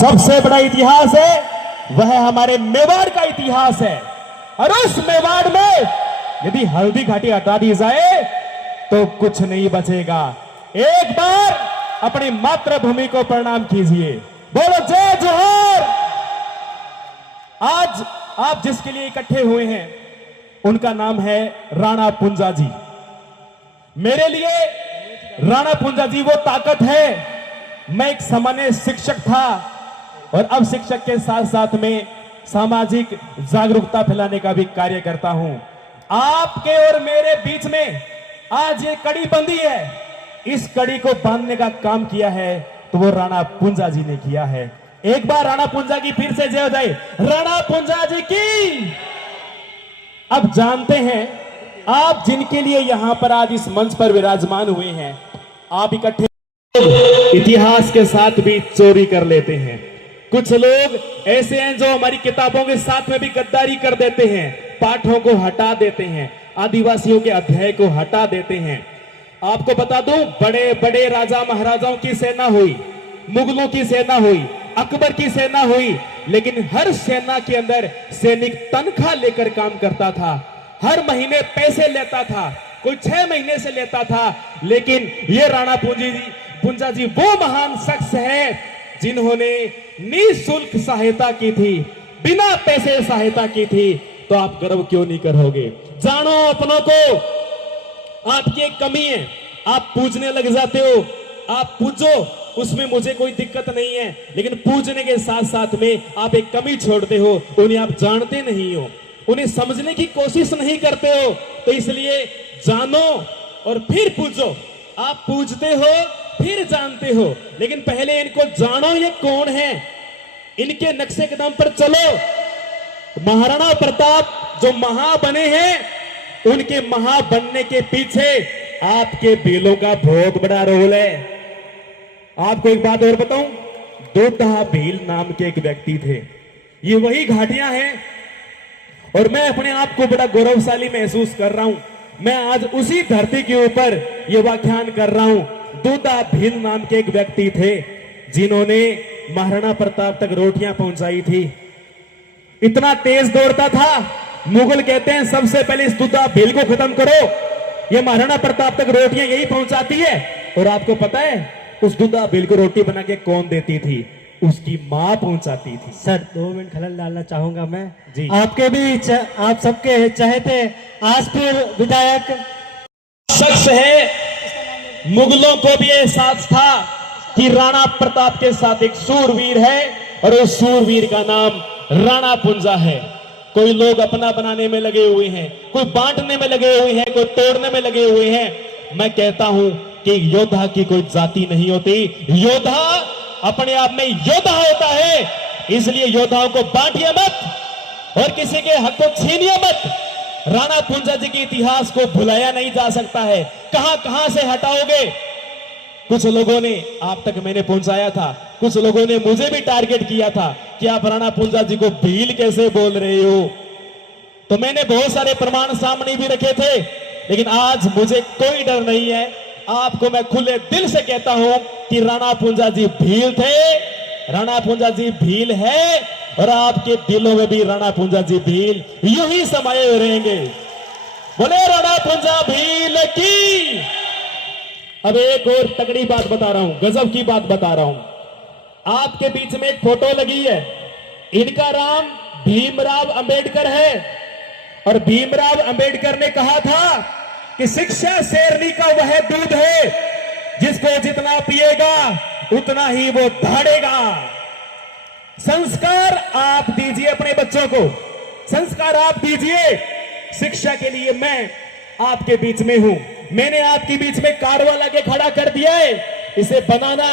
सबसे बड़ा इतिहास है वह हमारे मेवाड़ का इतिहास है। और उस मेवाड़ में यदि हल्दी घाटी हटा दी जाए तो कुछ नहीं बचेगा। एक बार अपनी मातृभूमि को प्रणाम कीजिए, बोलो जय जोहर। आज आप जिसके लिए इकट्ठे हुए हैं उनका नाम है राणा पुंजा जी। मेरे लिए राणा पुंजा जी वो ताकत है। मैं एक सामान्य शिक्षक था और अब शिक्षक के साथ साथ में सामाजिक जागरूकता फैलाने का भी कार्य करता हूं। आपके और मेरे बीच में आज ये कड़ी बंधी है, इस कड़ी को बांधने का काम किया है तो वो राणा पुंजा जी ने किया है। एक बार राणा पुंजा की फिर से जय हो जाए, राणा पुंजा जी की। अब जानते हैं आप जिनके लिए यहां पर आज इस मंच पर विराजमान हुए हैं, आप इकट्ठे इतिहास के साथ भी चोरी कर लेते हैं। कुछ लोग ऐसे हैं जो हमारी किताबों के साथ में भी गद्दारी कर देते हैं, पाठों को हटा देते हैं, आदिवासियों के अध्याय को हटा देते हैं। आपको बता दूं, बड़े बड़े राजा महाराजाओं की सेना हुई, मुगलों की सेना हुई, अकबर की सेना हुई, लेकिन हर सेना के अंदर सैनिक तनख्वाह लेकर काम करता था, हर महीने पैसे लेता था, कोई 6 महीने से लेता था। लेकिन ये राणा पुंजा जी वो महान शख्स है जिन्होंने निःशुल्क सहायता की थी, बिना पैसे सहायता की थी। तो आप गर्व क्यों नहीं करोगे? जानो अपनों को, आपकी एक कमी है, आप पूजने लग जाते हो। आप पूजो, उसमें मुझे कोई दिक्कत नहीं है, लेकिन पूजने के साथ साथ में आप एक कमी छोड़ते हो, उन्हें आप जानते नहीं हो, उन्हें समझने की कोशिश नहीं करते हो। तो इसलिए जानो और फिर पूजो। आप पूजते हो फिर जानते हो, लेकिन पहले इनको जानो ये कौन है, इनके नक्शे कदम पर चलो। महाराणा प्रताप जो महा बने हैं, उनके महा बनने के पीछे आपके भीलों का बहुत बड़ा रोल है। आपको एक बात और बताऊं, दोधा भील नाम के एक व्यक्ति थे। ये वही घाटियां हैं और मैं अपने आप को बड़ा गौरवशाली महसूस कर रहा हूं। मैं आज उसी धरती के ऊपर ये व्याख्यान कर रहा हूं। दोधा भील नाम के एक व्यक्ति थे जिन्होंने महाराणा प्रताप तक रोटियां पहुंचाई थी। इतना तेज दौड़ता था, मुगल कहते हैं सबसे पहले इस दोधा भील को खत्म करो, ये महाराणा प्रताप तक रोटियां यही पहुंचाती है। और आपको पता है उस दोधा भील को रोटी बना के कौन देती थी? उसकी मां पहुंचाती थी। सर 2 मिनट खलल डालना चाहूंगा मैं जी। आपके भी आप सबके चहेते आजपुर विधायक शख्स है, मुगलों को भी एहसास था कि राणा प्रताप के साथ एक सूरवीर है और उस सूरवीर का नाम राणा पुंजा है। कोई लोग अपना बनाने में लगे हुए हैं, कोई बांटने में लगे हुए हैं, कोई तोड़ने में लगे हुए हैं। मैं कहता हूं कि योद्धा की कोई जाति नहीं होती, योद्धा अपने आप में योद्धा होता है। इसलिए योद्धाओं को बांटिए मत और किसी के हक को छीनिए मत। राणा पुंजा जी के इतिहास को भुलाया नहीं जा सकता है। कहां कहां से हटाओगे? कुछ लोगों ने आप तक मैंने पहुंचाया था, कुछ लोगों ने मुझे भी टारगेट किया था कि आप राणा पुंजा जी को भील कैसे बोल रहे हो। तो मैंने बहुत सारे प्रमाण सामने भी रखे थे, लेकिन आज मुझे कोई डर नहीं है। आपको मैं खुले दिल से कहता हूं कि राणा पुंजा जी भील थे, राणा पुंजा जी भील है और आपके दिलों में भी राणा पुंजा जी भील यूं ही समाये हुए रहेंगे। बोले राणा पुंजा भील की। अब एक और तगड़ी बात बता रहा हूं, गजब की बात बता रहा हूं। आपके बीच में एक फोटो लगी है, इनका नाम भीमराव अंबेडकर है और भीमराव अंबेडकर ने कहा था कि शिक्षा शेरनी का वह दूध है जिसको जितना पिएगा उतना ही वो दौड़ेगा। संस्कार आप दीजिए अपने बच्चों को, संस्कार आप दीजिए। शिक्षा के लिए मैं आपके बीच में हूं, मैंने आपके बीच में कारवा लाके खड़ा कर दिया है। इसे बनाना